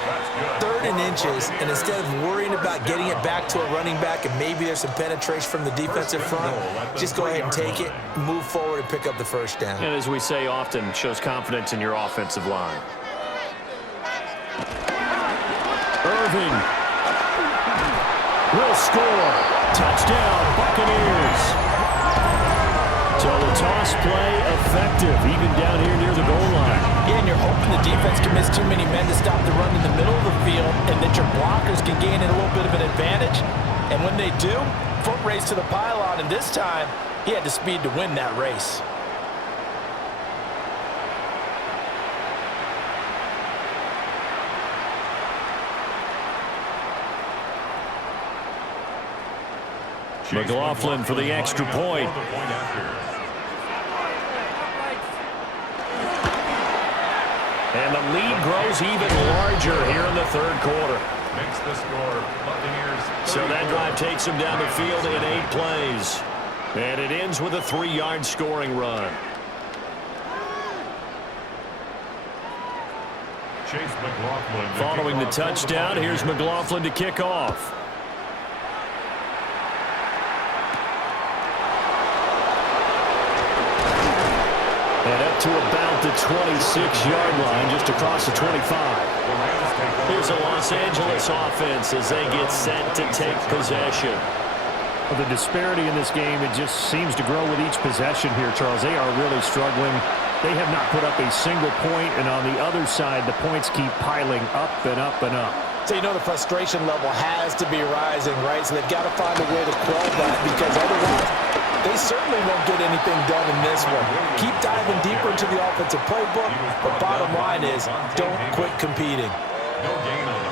3rd and inches, and instead of worrying about getting it back to a running back and maybe there's some penetration from the defensive front, just go ahead and take it, move forward, and pick up the first down. And as we say often, shows confidence in your offensive line. Irving will score. Touchdown, Buccaneers. So the toss play effective, even down here near the goal line. Yeah, and you're hoping the defense can miss too many men to stop the run in the middle of the field and that your blockers can gain a little bit of an advantage. And when they do, foot race to the pylon, and this time, he had the speed to win that race. McLaughlin for the extra point. And the lead grows even larger here in the 3rd quarter. Makes the score Buccaneers. So that drive takes him down the field in 8 plays. And it ends with a 3-yard scoring run. Chase McLaughlin. Following the touchdown, here's McLaughlin to kick off. And up to about the 26-yard line, just across the 25. Here's a Los Angeles offense as they get set to take possession. Well, the disparity in this game, it just seems to grow with each possession here, Charles. They are really struggling. They have not put up a single point, and on the other side, the points keep piling up and up and up. So you know the frustration level has to be rising, right? So they've got to find a way to quell that, because otherwise they certainly won't get anything done in this one. Keep diving deeper into the offensive playbook, but bottom line is don't quit competing.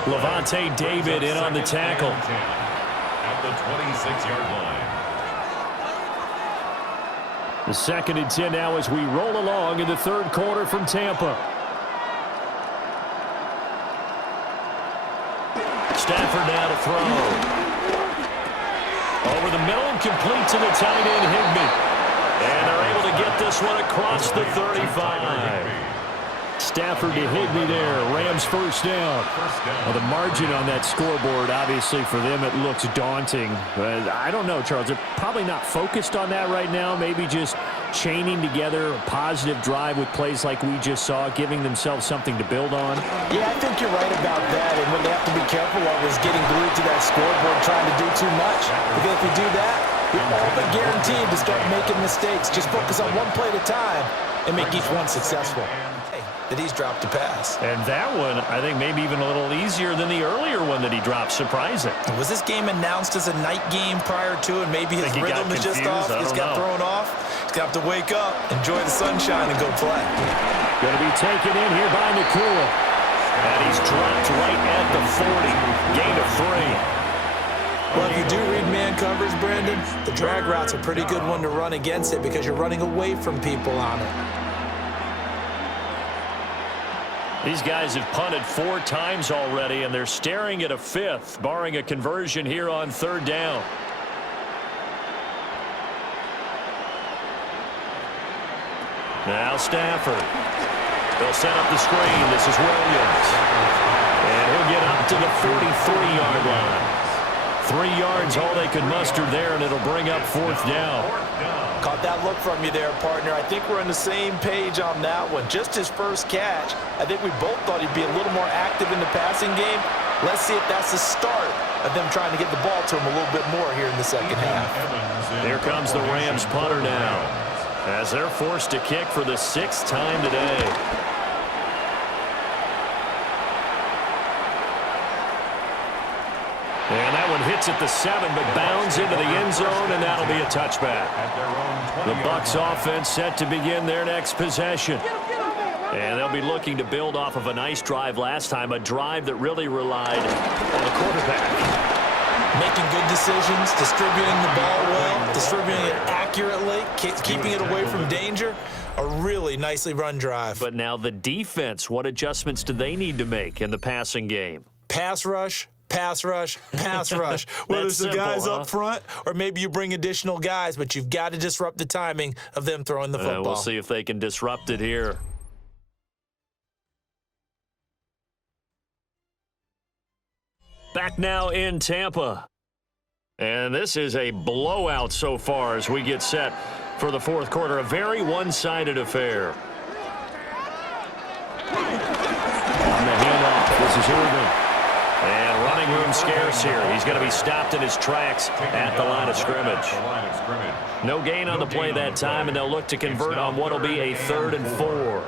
Levante David in on the tackle. At the 26-yard line. The 2nd and 10 now as we roll along in the 3rd quarter from Tampa. Stafford now to throw. Over the middle, complete to the tight end, Higbee. And they're able to get this one across the 35. Stafford to Higbee there. Rams first down. Well, the margin on that scoreboard, obviously, for them, it looks daunting. But I don't know, Charles. They're probably not focused on that right now. Maybe just chaining together a positive drive with plays like we just saw, giving themselves something to build on. Yeah, I think you're right about that. And what they have to be careful of is getting glued to that scoreboard, trying to do too much. Because if you do that, you're all but guaranteed to start making mistakes. Just focus on one play at a time and make each one successful. That he's dropped a pass. And that one, I think, maybe even a little easier than the earlier one that he dropped. Surprising. Was this game announced as a night game prior to it? Maybe his rhythm is just off. He's got thrown off. He's going to have to wake up, enjoy the sunshine, and go play. Going to be taken in here by Nakua. And he's dropped right at the 40. Gain of 3. Well, if you do read man covers, Brandon, the drag route's a pretty good one to run against it because you're running away from people on it. These guys have punted 4 times already, and they're staring at a 5th, barring a conversion here on 3rd down. Now Stafford. They'll set up the screen. This is Williams. And he'll get up to the 43-yard line. 3 yards, all they could muster there, and it'll bring up 4th down. Caught that look from you there, partner. I think we're on the same page on that one. Just his first catch. I think we both thought he'd be a little more active in the passing game. Let's see if that's the start of them trying to get the ball to him a little bit more here in the second half. Here comes the Rams punter now, as they're forced to kick for the 6th time today. And that one hits at the 7, but bounds into the end zone, and that'll be a touchback. The Bucs offense set to begin their next possession. And they'll be looking to build off of a nice drive last time, a drive that really relied on the quarterback. Making good decisions, distributing the ball well, distributing it accurately, keeping it away from danger. A really nicely run drive. But now the defense, what adjustments do they need to make in the passing game? Pass rush. Pass rush, pass rush. Whether it's the guys up front or maybe you bring additional guys, but you've got to disrupt the timing of them throwing the football. We'll see if they can disrupt it here. Back now in Tampa. And this is a blowout so far as we get set for the fourth quarter. A very one-sided affair. On the handoff, this is Irvin. And running room scarce here. He's going to be stopped in his tracks at the line of scrimmage. No gain on the play that time, and they'll look to convert on what will be a 3rd and 4.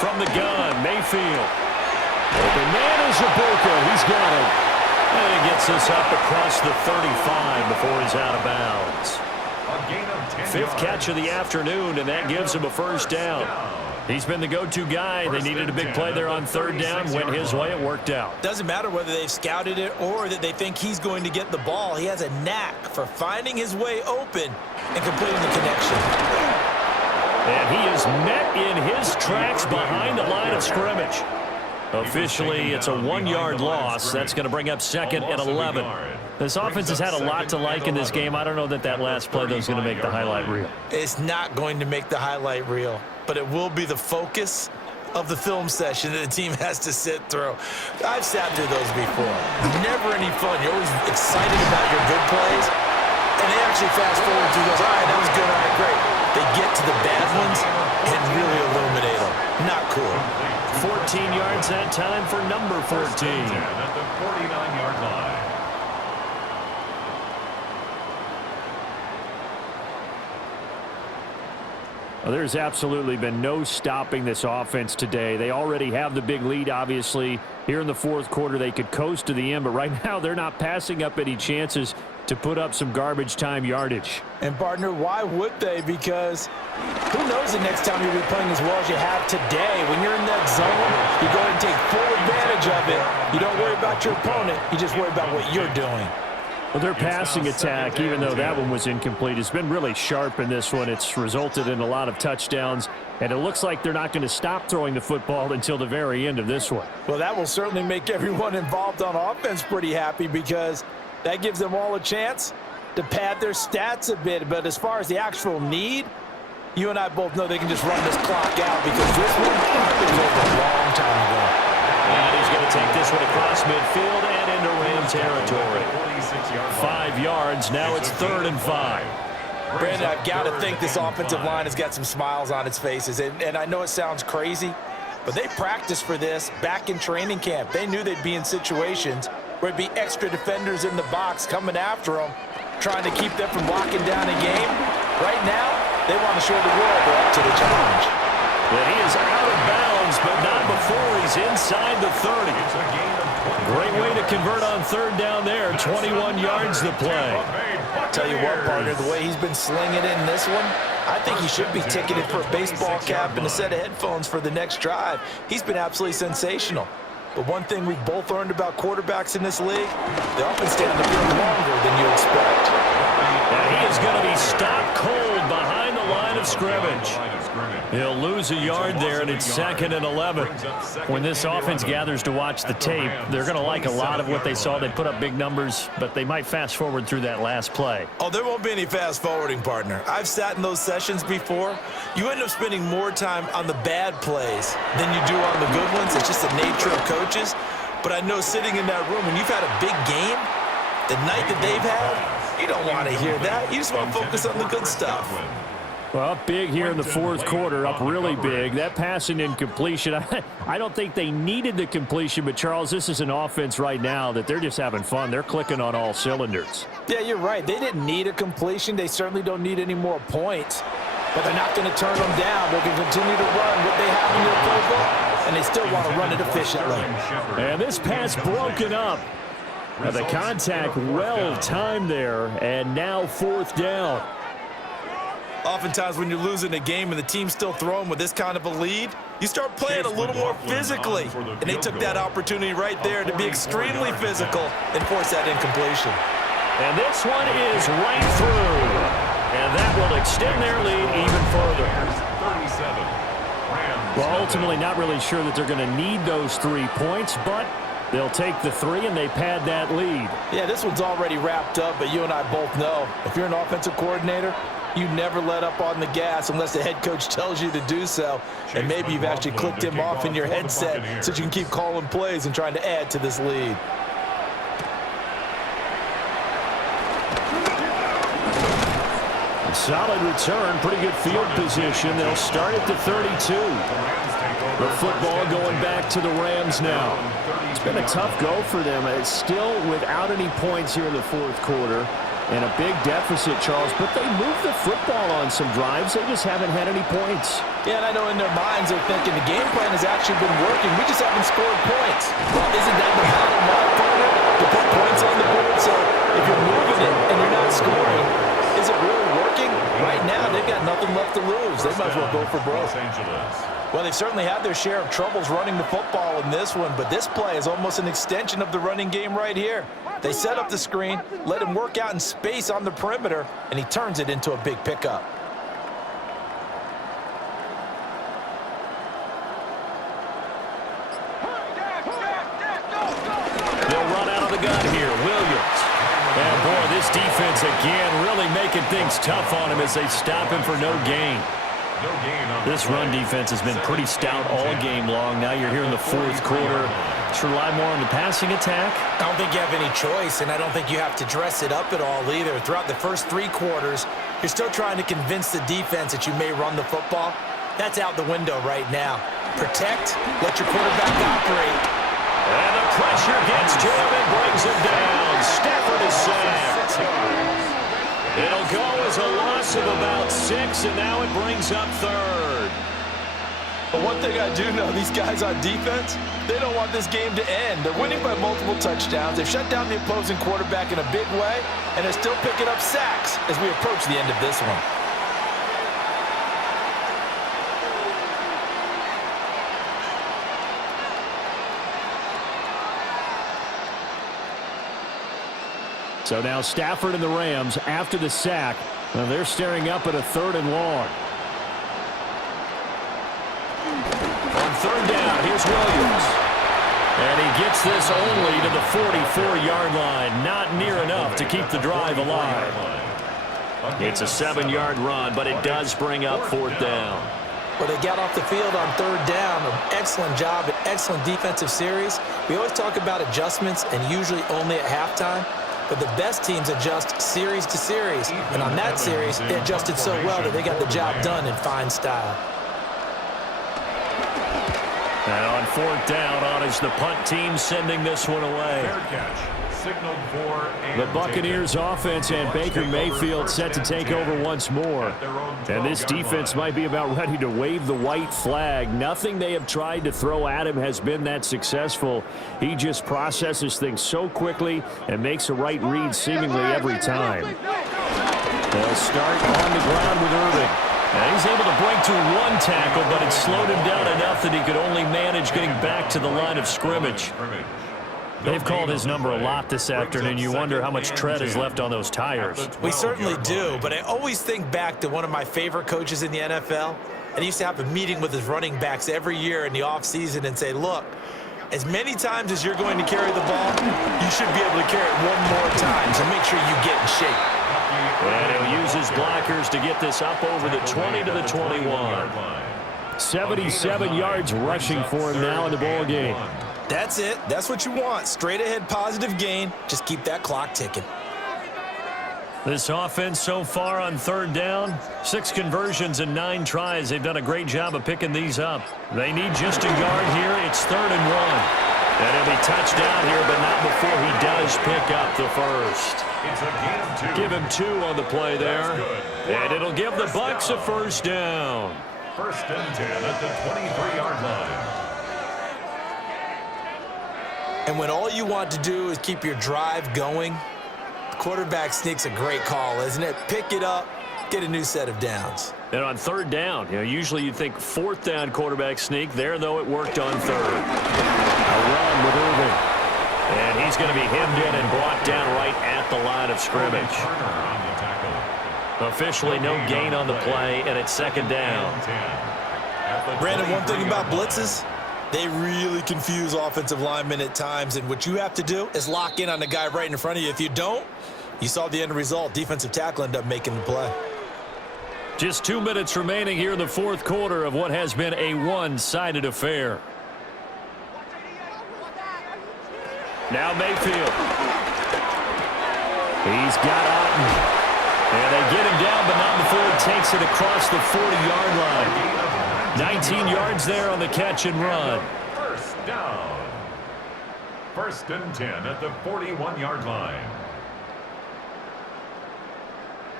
From the gun, Mayfield. Open man is Ibuka. He's got it. And he gets this up across the 35 before he's out of bounds. Fifth catch of the afternoon, and that gives him a first down. He's been the go-to guy. They needed a big play there on 3rd down. Went his way. It worked out. Doesn't matter whether they've scouted it or that they think he's going to get the ball. He has a knack for finding his way open and completing the connection. And he is met in his tracks behind the line of scrimmage. Officially, it's a 1-yard loss. That's going to bring up 2nd and 11. This offense has had a lot to like in this game. I don't know that that last play, though, is going to make the highlight reel. It's not going to make the highlight reel, but it will be the focus of the film session that the team has to sit through. I've sat through those before. Never any fun. You're always excited about your good plays, and they actually fast forward through those. All right, that was good. All right, great. They get to the bad ones and really illuminate them. Not cool. 14 yards that time for number 14. At the 49-yard line. Well, there's absolutely been no stopping this offense today. They already have the big lead, obviously. Here in the fourth quarter, they could coast to the end, but right now they're not passing up any chances to put up some garbage time yardage. And, partner, why would they? Because who knows the next time you'll be playing as well as you have today. When you're in that zone, you go ahead and take full advantage of it. You don't worry about your opponent. You just worry about what you're doing. Well, their passing attack, even though that one was incomplete, has been really sharp in this one. It's resulted in a lot of touchdowns, and it looks like they're not going to stop throwing the football until the very end of this one. Well, that will certainly make everyone involved on offense pretty happy because that gives them all a chance to pad their stats a bit. But as far as the actual need, you and I both know they can just run this clock out because this one was over a long time ago. And he's going to take this one across midfield and into Ram territory. 5 yards. Now it's 3rd and 5. Brandon, I've got to think this offensive line has got some smiles on its faces. And I know it sounds crazy, but they practiced for this back in training camp. They knew they'd be in situations where it'd be extra defenders in the box coming after them, trying to keep them from locking down a game. Right now, they want to show the world they're up to the challenge. And he is out of bounds, but not before he's inside the 30. Great way to convert on 3rd down there. 21 yards to play. Tell you what, partner, the way he's been slinging it in this one, I think he should be ticketed for a baseball cap and a set of headphones for the next drive. He's been absolutely sensational. But one thing we've both learned about quarterbacks in this league, they often stay on the field longer than you expect. And he is going to be stopped cold behind the line of scrimmage. He'll lose a yard there, and it's 2nd and 11. When this offense gathers to watch the tape, they're going to like a lot of what they saw. They put up big numbers, but they might fast forward through that last play. Oh, there won't be any fast forwarding, partner. I've sat in those sessions before. You end up spending more time on the bad plays than you do on the good ones. It's just the nature of coaches. But I know sitting in that room, when you've had a big game, the night that they've had, you don't want to hear that. You just want to focus on the good stuff. Well, up big here in the fourth quarter, up really big. That passing incompletion, I don't think they needed the completion, but, Charles, this is an offense right now that they're just having fun. They're clicking on all cylinders. Yeah, you're right. They didn't need a completion. They certainly don't need any more points, but they're not going to turn them down. They can continue to run what they have in their playbook, and they still want to run it efficiently. And this pass broken up. Now the contact well-timed there, and now 4th down. Oftentimes when you're losing a game and the team's still throwing with this kind of a lead, you start playing a little more physically. And they took that opportunity right there to be extremely physical and force that incompletion. And this one is right through. And that will extend their lead even further. 37. Well, ultimately not really sure that they're going to need those 3 points, but They'll take the 3, and they pad that lead. Yeah, this one's already wrapped up, but you and I both know if you're an offensive coordinator, you never let up on the gas unless the head coach tells you to do so. And maybe you've actually clicked him off in your headset so you can keep calling plays and trying to add to this lead. Solid return, pretty good field position. They'll start at the 32. The football going back to the Rams now. It's been a tough go for them. It's still without any points here in the fourth quarter. And a big deficit, Charles, but they moved the football on some drives. They just haven't had any points. Yeah, and I know in their minds they're thinking the game plan has actually been working. We just haven't scored points. Well, isn't that the bottom line for them? To put points on the board, so if you're moving it and you're not scoring, is it really working? Right now, they've got nothing left to lose. They might as well go for broke. Well, they've certainly had their share of troubles running the football in this one, but this play is almost an extension of the running game right here. They set up the screen, let him work out in space on the perimeter, and he turns it into a big pickup. They'll run out of the gun here. Williams. And, boy, this defense again really making things tough on him as they stop him for no gain. This run defense has been pretty stout all game long. Now you're here in the fourth quarter. Should rely more on the passing attack. I don't think you have any choice, and I don't think you have to dress it up at all either. Throughout the first 3 quarters, you're still trying to convince the defense that you may run the football. That's out the window right now. Protect, let your quarterback operate. And the pressure gets to him and brings him down. Stafford is sacked. It'll go as a loss of about 6, and now it brings up 3rd. But one thing I do know, these guys on defense, they don't want this game to end. They're winning by multiple touchdowns. They've shut down the opposing quarterback in a big way, and they're still picking up sacks as we approach the end of this one. So now Stafford and the Rams, after the sack, they're staring up at a 3rd and long. On 3rd down, here's Williams. And he gets this only to the 44-yard line. Not near enough to keep the drive alive. It's a 7-yard run, but it does bring up 4th down. Well, they got off the field on 3rd down. An excellent job, an excellent defensive series. We always talk about adjustments, and usually only at halftime. But the best teams adjust series to series. And on that series, they adjusted so well that they got the job done in fine style. And on 4th down, on is the punt team sending this one away. Fair catch. Signaled for The Buccaneers offense and Baker Mayfield set to take over once more. And this defense might be about ready to wave the white flag. Nothing they have tried to throw at him has been that successful. He just processes things so quickly and makes a right read seemingly every time. They'll start on the ground with Irving. And he's able to break to 1 tackle, but it slowed him down enough that he could only manage getting back to the line of scrimmage. They've called his number a lot this afternoon. You wonder how much tread is left on those tires. We certainly do, but I always think back to one of my favorite coaches in the NFL. And he used to have a meeting with his running backs every year in the offseason and say, look, as many times as you're going to carry the ball, you should be able to carry it 1 more time, so make sure you get in shape. And he'll use his blockers to get this up over the 20 to the 21. 77 yards rushing for him now in the ball game. That's it. That's what you want. Straight ahead positive gain. Just keep that clock ticking. This offense so far on 3rd down, 6 conversions and 9 tries. They've done a great job of picking these up. They need just a yard here. It's 3rd and 1. And he'll be touched down here, but not before he does pick up the first. It's a gain of 2. Give him 2 on the play there. And it'll give the Bucs a 1st down. 1st and 10 at the 23-yard line. And when all you want to do is keep your drive going, the quarterback sneak's a great call, isn't it? Pick it up, get a new set of downs. And on 3rd down, usually you'd think 4th down quarterback sneak. There, though, it worked on 3rd. A run with Irving. And he's going to be hemmed in and brought down right at the line of scrimmage. Officially no gain on the play, and it's 2nd down. Brandon, one thing about blitzes, They really confuse offensive linemen at times, and what you have to do is lock in on the guy right in front of you. If you don't, you saw the end result. Defensive tackle ended up making the play. Just 2 minutes remaining here in the fourth quarter of what has been a one-sided affair. Now Mayfield. He's got Otten. And they get him down, but not before he takes it across the 40-yard line. 19 yards there on the catch and run. First down. 1st and 10 at the 41-yard line.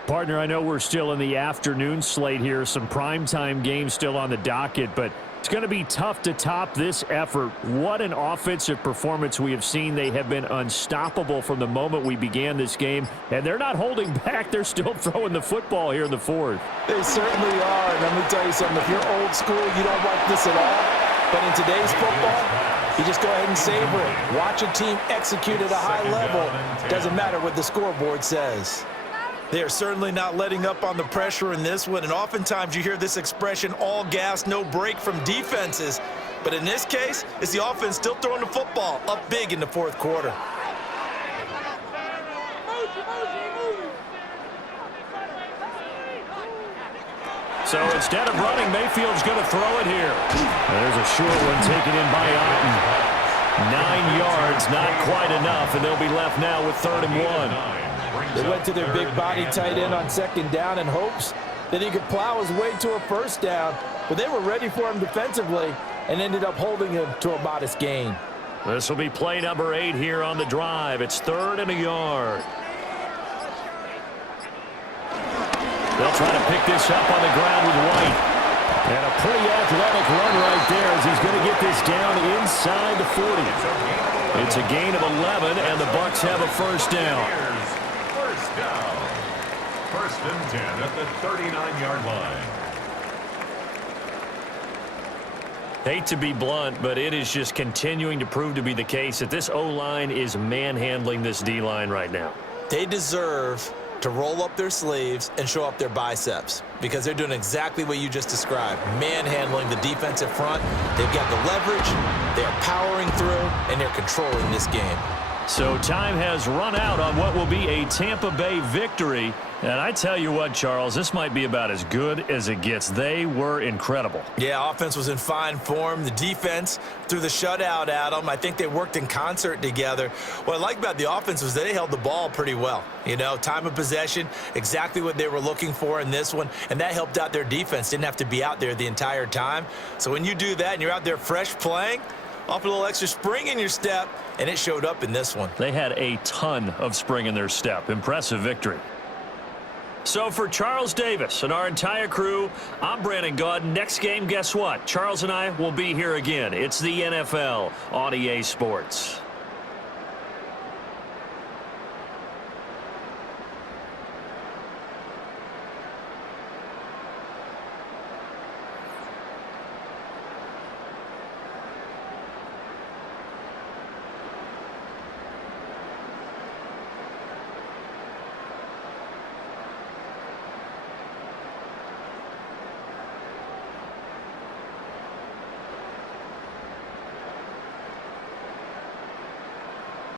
Partner, I know we're still in the afternoon slate here. Some primetime games still on the docket, but it's going to be tough to top this effort. What an offensive performance we have seen. They have been unstoppable from the moment we began this game, and they're not holding back. They're still throwing the football here in the fourth. They certainly are. And let me tell you something. If you're old school, you don't like this at all. But in today's football, you just go ahead and savor it. Watch a team execute at a high level. Doesn't matter what the scoreboard says. They are certainly not letting up on the pressure in this one, and oftentimes you hear this expression, all gas, no break from defenses. But in this case, it's the offense still throwing the football up big in the fourth quarter. So instead of running, Mayfield's going to throw it here. There's a short one taken in by Otten. 9 yards, not quite enough, and they'll be left now with 3rd and 1. They went to their big body tight end on 2nd down in hopes that he could plow his way to a 1st down, but they were ready for him defensively and ended up holding him to a modest gain. This will be play number 8 here on the drive. It's 3rd and a yard. They'll try to pick this up on the ground with White. And a pretty athletic run right there as he's going to get this down inside the 40. It's a gain of 11, and the Bucs have a 1st down. Down. 1st and 10 at the 39-yard line. Hate to be blunt, but it is just continuing to prove to be the case that this O-line is manhandling this D-line right now. They deserve to roll up their sleeves and show up their biceps because they're doing exactly what you just described, manhandling the defensive front. They've got the leverage, they're powering through, and they're controlling this game. So time has run out on what will be a Tampa Bay victory. And I tell you what, Charles, this might be about as good as it gets. They were incredible. Yeah, offense was in fine form. The defense threw the shutout at them. I think they worked in concert together. What I like about the offense was they held the ball pretty well. You know, time of possession, exactly what they were looking for in this one. And that helped out their defense. Didn't have to be out there the entire time. So when you do that and you're out there fresh playing, off a little extra spring in your step, and it showed up in this one. They had a ton of spring in their step. Impressive victory. So for Charles Davis and our entire crew, I'm Brandon Gaudin. Next game, guess what? Charles and I will be here again. It's the NFL on EA Sports.